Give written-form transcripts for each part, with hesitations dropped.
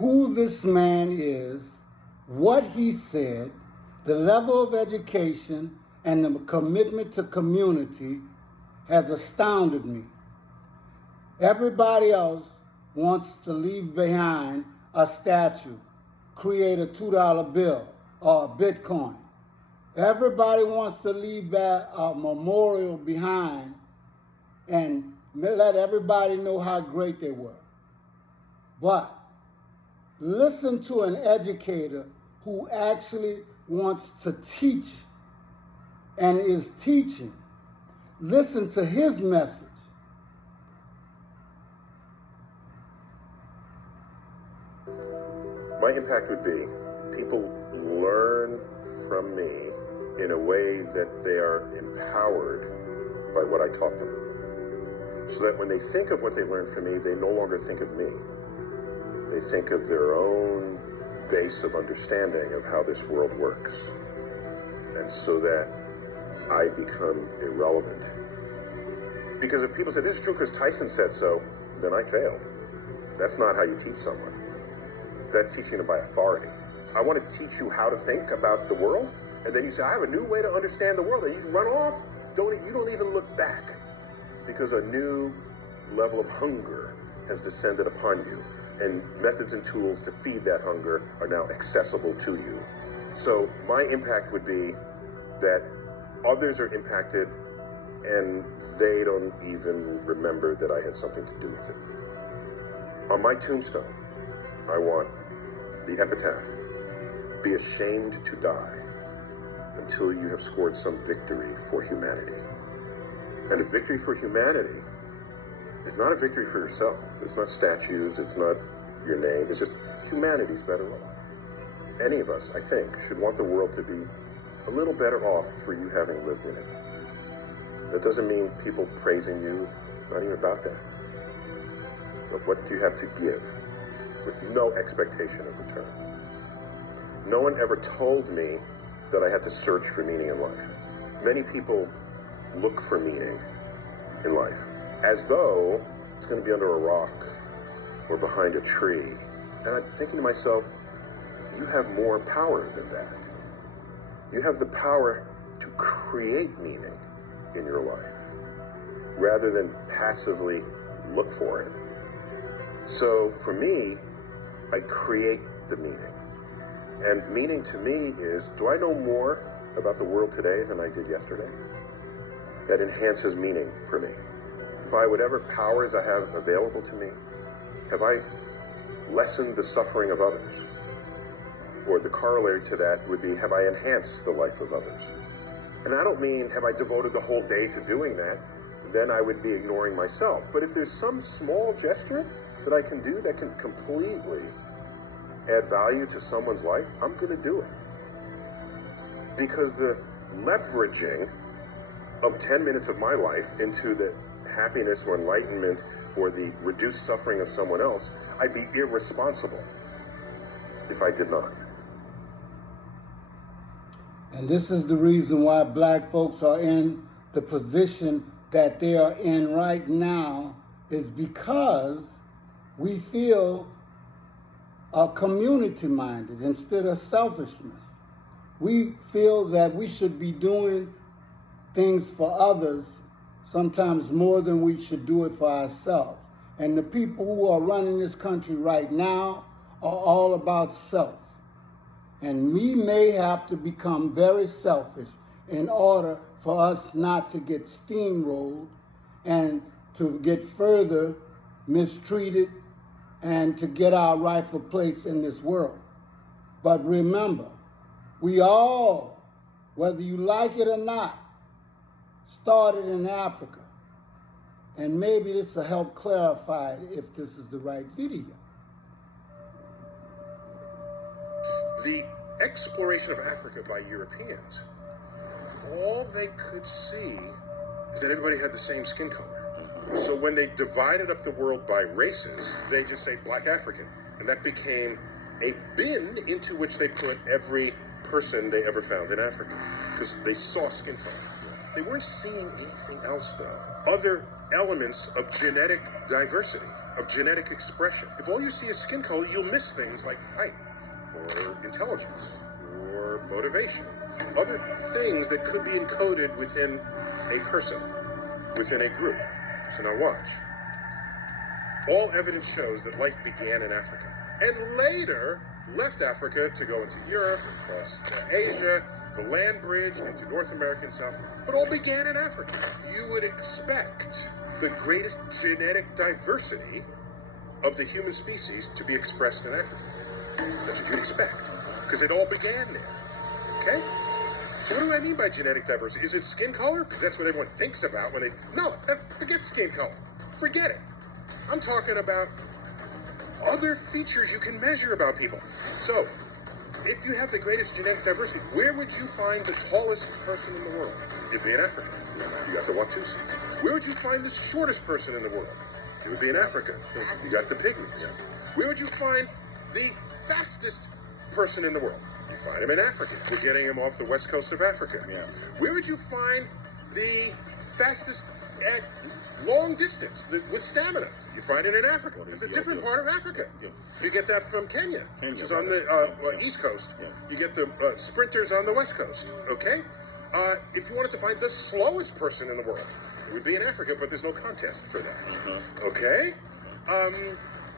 who this man is, what he said, the level of education, and the commitment to community has astounded me. Everybody else wants to leave behind a statue, create a $2 bill or a Bitcoin. Everybody wants to leave a memorial behind and let everybody know how great they were. But listen to an educator who actually wants to teach and is teaching. Listen to his message. My impact would be people learn from me in a way that they are empowered by what I taught them. So that when they think of what they learned from me, they no longer think of me. They think of their own base of understanding of how this world works. And so that I become irrelevant. Because if people say, this is true because Tyson said so, then I failed. That's not how you teach someone. That's teaching them by authority. I want to teach you how to think about the world, and then you say, I have a new way to understand the world, and you run off. You don't even look back, because a new level of hunger has descended upon you, and methods and tools to feed that hunger are now accessible to you. So my impact would be that others are impacted, and they don't even remember that I had something to do with it. On my tombstone, I want the epitaph, be ashamed to die until you have scored some victory for humanity. And a victory for humanity is not a victory for yourself. It's not statues, it's not your name, it's just humanity's better off. Any of us, I think, should want the world to be a little better off for you having lived in it. That doesn't mean people praising you, not even about that. But what do you have to give with no expectation of return? No one ever told me that I had to search for meaning in life. Many people look for meaning in life as though it's going to be under a rock or behind a tree. And I'm thinking to myself, you have more power than that. You have the power to create meaning in your life rather than passively look for it. So for me, I create the meaning. And meaning to me is, do I know more about the world today than I did yesterday? That enhances meaning for me. By whatever powers I have available to me, have I lessened the suffering of others? Or the corollary to that would be, have I enhanced the life of others? And I don't mean, have I devoted the whole day to doing that? Then I would be ignoring myself. But if there's some small gesture that I can do that can completely add value to someone's life, I'm going to do it. Because the leveraging of 10 minutes of my life into the happiness or enlightenment or the reduced suffering of someone else, I'd be irresponsible if I did not. And this is the reason why black folks are in the position that they are in right now, is because we feel community-minded instead of selfishness. We feel that we should be doing things for others sometimes more than we should do it for ourselves. And the people who are running this country right now are all about self. And we may have to become very selfish in order for us not to get steamrolled and to get further mistreated and to get our rightful place in this world. But remember, we all, whether you like it or not, started in Africa. And maybe this will help clarify if this is the right video. The exploration of Africa by Europeans, all they could see is that everybody had the same skin color. So when they divided up the world by races, they just say Black African. And that became a bin into which they put every person they ever found in Africa, because they saw skin color. They weren't seeing anything else, though. Other elements of genetic diversity. of genetic expression. If all you see is skin color, you'll miss things like height, or intelligence, or motivation. Other things that could be encoded within a person, within a group. So now watch. All evidence shows that life began in Africa, and later left Africa to go into Europe, across Asia, the land bridge into North America and South, but all began in Africa. You would expect the greatest genetic diversity of the human species to be expressed in Africa. That's what you'd expect, because it all began there. Okay? So what do I mean by genetic diversity? Is it skin color? Because that's what everyone thinks about when they... No, forget skin color. Forget it. I'm talking about other features you can measure about people. So, if you have the greatest genetic diversity, where would you find the tallest person in the world? It'd be in Africa. You got the Watsus. Where would you find the shortest person in the world? It would be in Africa. You got the Pygmies. Where would you find the fastest person in the world? You find him in Africa. We're getting him off the west coast of Africa. Yeah. Where would you find the fastest at long distance with stamina? You find it in Africa. It's a different part of Africa. Yeah. You get that from Kenya, which is on the east coast. Yeah. You get the sprinters on the west coast. Okay? If you wanted to find the slowest person in the world, it would be in Africa, but there's no contest for that. Okay?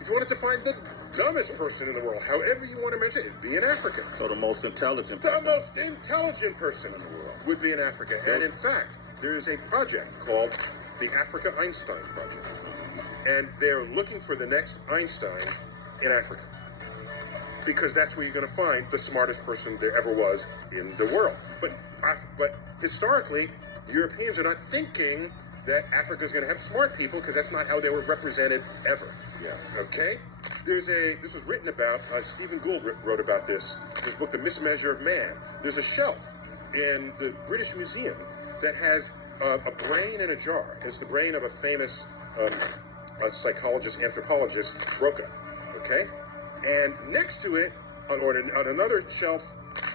If you wanted to find the dumbest person in the world, however you want to measure it, it'd be in Africa. So the most intelligent The person. most intelligent person in the world would be in Africa. And in fact, there is a project called the Africa Einstein Project. And they're looking for the next Einstein in Africa. Because that's where you're going to find the smartest person there ever was in the world. But historically, Europeans are not thinking that Africa is going to have smart people, because that's not how they were represented ever. Yeah. Okay? This was written about, Stephen Gould wrote about this book, The Mismeasure of Man. There's a shelf in the British Museum that has a brain in a jar. It's the brain of a famous psychologist, anthropologist, Broca. Okay? And next to it, on another shelf,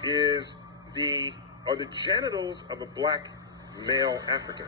are the genitals of a black male African.